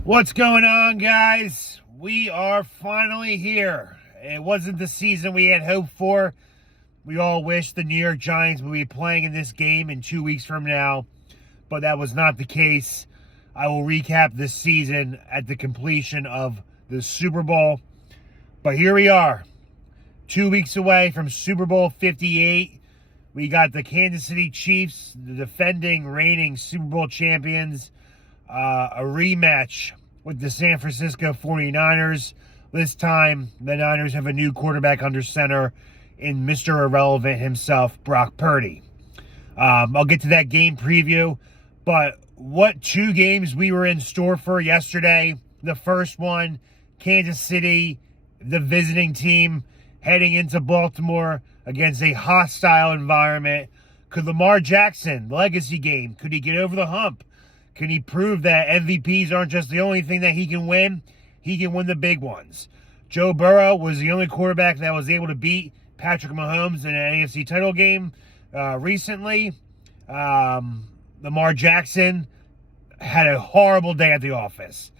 What's going on, guys? We are finally here. It wasn't the season we had hoped for. We all wish the New York Giants would be playing in this game in 2 weeks from now, but that was not the case. I will recap this season at the completion of the Super Bowl. But here we are, 2 weeks away from Super Bowl 58. We got the Kansas City Chiefs, the defending, reigning Super Bowl champions, a rematch with the San Francisco 49ers. This time, the Niners have a new quarterback under center in Mr. Irrelevant himself, Brock Purdy. I'll get to that game preview, but what two games we were in store for yesterday. The first one, Kansas City, the visiting team, heading into Baltimore against a hostile environment. Could Lamar Jackson, legacy game, could he get over the hump? Can he prove that MVPs aren't just the only thing that he can win? He can win the big ones. Joe Burrow was the only quarterback that was able to beat Patrick Mahomes in an AFC title game recently. Lamar Jackson had a horrible day at the office.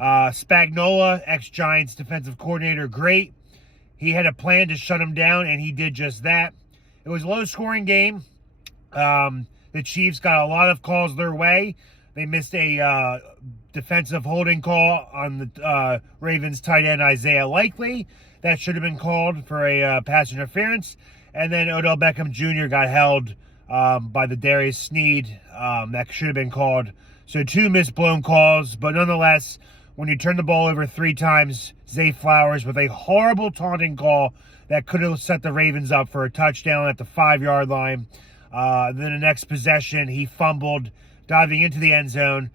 Spagnuolo, ex-Giants defensive coordinator, great. He had a plan to shut him down, and he did just that. It was a low-scoring game. The Chiefs got a lot of calls their way. They missed a defensive holding call on the Ravens tight end Isaiah Likely. That should have been called for a pass interference. And then Odell Beckham Jr. got held by the Darius Sneed. That should have been called. So two missed blown calls. But nonetheless, when you turn the ball over 3 times, Zay Flowers with a horrible taunting call that could have set the Ravens up for a touchdown at the 5-yard line. Then the next possession, he fumbled, diving into the end zone,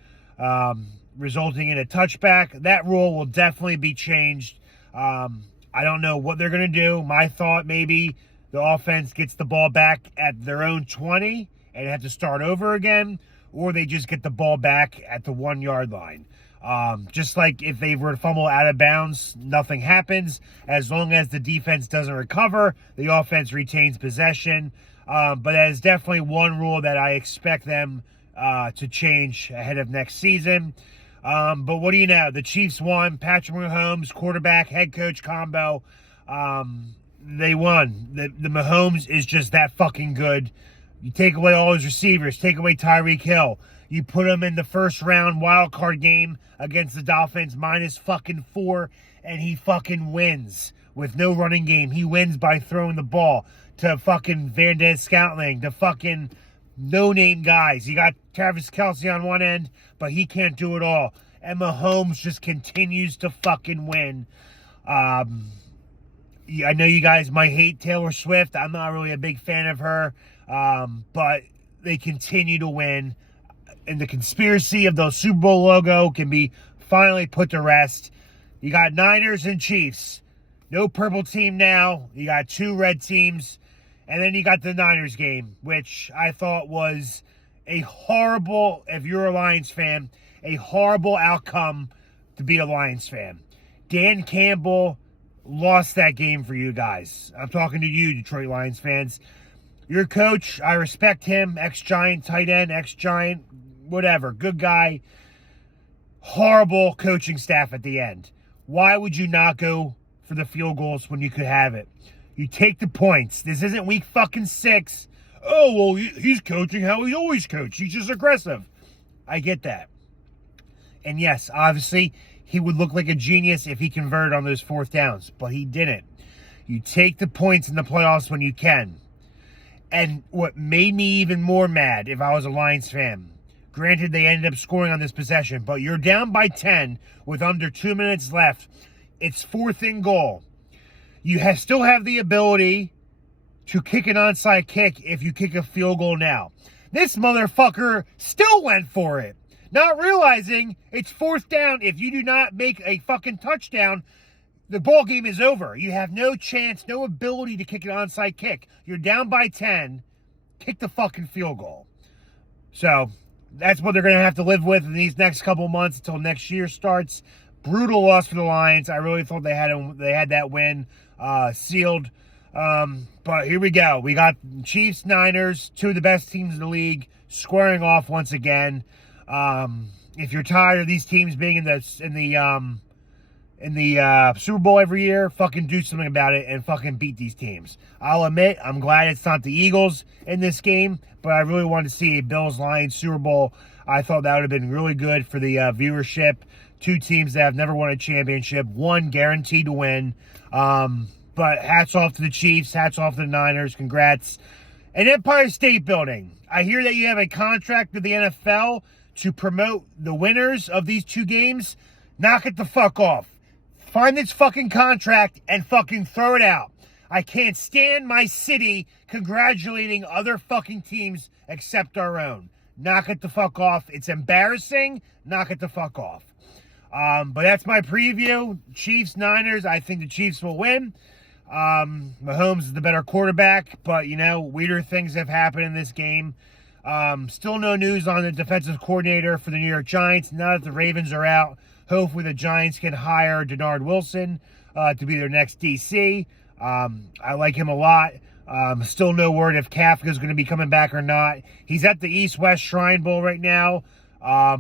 resulting in a touchback. That rule will definitely be changed. I don't know what they're going to do. My thought, maybe the offense gets the ball back at their own 20 and have to start over again, or they just get the ball back at the 1-yard line. Just like if they were to fumble out of bounds, nothing happens. As long as the defense doesn't recover, the offense retains possession. But that is definitely one rule that I expect them to change ahead of next season. But what do you know? The Chiefs won. Patrick Mahomes, quarterback, head coach combo. They won. The Mahomes is just that fucking good. You take away all his receivers, take away Tyreek Hill. You put him in the first round wild card game against the Dolphins, -4, and he fucking wins with no running game. He wins by throwing the ball to fucking Van Den Scouting, to fucking no-name guys. You got Travis Kelce on one end, but he can't do it all. And Mahomes just continues to fucking win. I know you guys might hate Taylor Swift. I'm not really a big fan of her, but they continue to win. And the conspiracy of the Super Bowl logo can be finally put to rest. You got Niners and Chiefs. No purple team now. You got 2 red teams. And then you got the Niners game, which I thought was a horrible, if you're a Lions fan, a horrible outcome to be a Lions fan. Dan Campbell lost that game for you guys. I'm talking to you, Detroit Lions fans. Your coach, I respect him, ex-Giant tight end, ex-Giant, whatever, good guy. Horrible coaching staff at the end. Why would you not go for the field goals when you could have it? You take the points. This isn't week fucking 6. Oh, well, he's coaching how he always coached. He's just aggressive. I get that. And yes, obviously, he would look like a genius if he converted on those 4th downs, but he didn't. You take the points in the playoffs when you can. And what made me even more mad if I was a Lions fan, granted they ended up scoring on this possession, but you're down by 10 with under 2 minutes left. It's 4th and goal. You still have the ability to kick an onside kick if you kick a field goal now. This motherfucker still went for it, not realizing it's 4th down. If you do not make a fucking touchdown, the ball game is over. You have no chance, no ability to kick an onside kick. You're down by 10. Kick the fucking field goal. So that's what they're going to have to live with in these next couple months until next year starts. Brutal loss for the Lions. I really thought they had that win sealed. But here we go. We got Chiefs, Niners, 2 of the best teams in the league, squaring off once again. if you're tired of these teams being in the Super Bowl every year, fucking do something about it and fucking beat these teams. I'll admit, I'm glad it's not the Eagles in this game, but I really wanted to see a Bills-Lions Super Bowl. I thought that would have been really good for the viewership. Two teams that have never won a championship, one guaranteed to win. But hats off to the Chiefs, hats off to the Niners, congrats. And Empire State Building, I hear that you have a contract with the NFL to promote the winners of these two games. Knock it the fuck off. Find this fucking contract and fucking throw it out. I can't stand my city congratulating other fucking teams except our own. Knock it the fuck off. It's embarrassing. Knock it the fuck off. But that's my preview. Chiefs, Niners. I think the Chiefs will win. Mahomes is the better quarterback, but, weirder things have happened in this game. Still no news on the defensive coordinator for the New York Giants. Now that the Ravens are out, hopefully the Giants can hire Denard Wilson to be their next DC. I like him a lot. Still no word if Kafka is going to be coming back or not. He's at the East-West Shrine Bowl right now,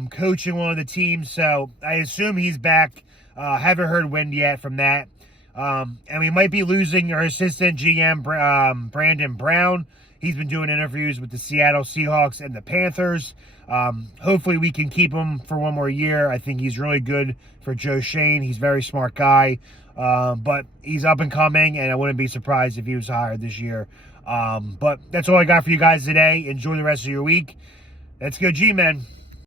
coaching one of the teams, so I assume he's back. Haven't heard wind yet from that. And we might be losing our assistant GM, Brandon Brown. He's been doing interviews with the Seattle Seahawks and the Panthers. Hopefully we can keep him for one more year. I think he's really good for Joe Schoen. He's a very smart guy. But he's up and coming, and I wouldn't be surprised if he was hired this year. But that's all I got for you guys today. Enjoy the rest of your week. Let's go G-Men.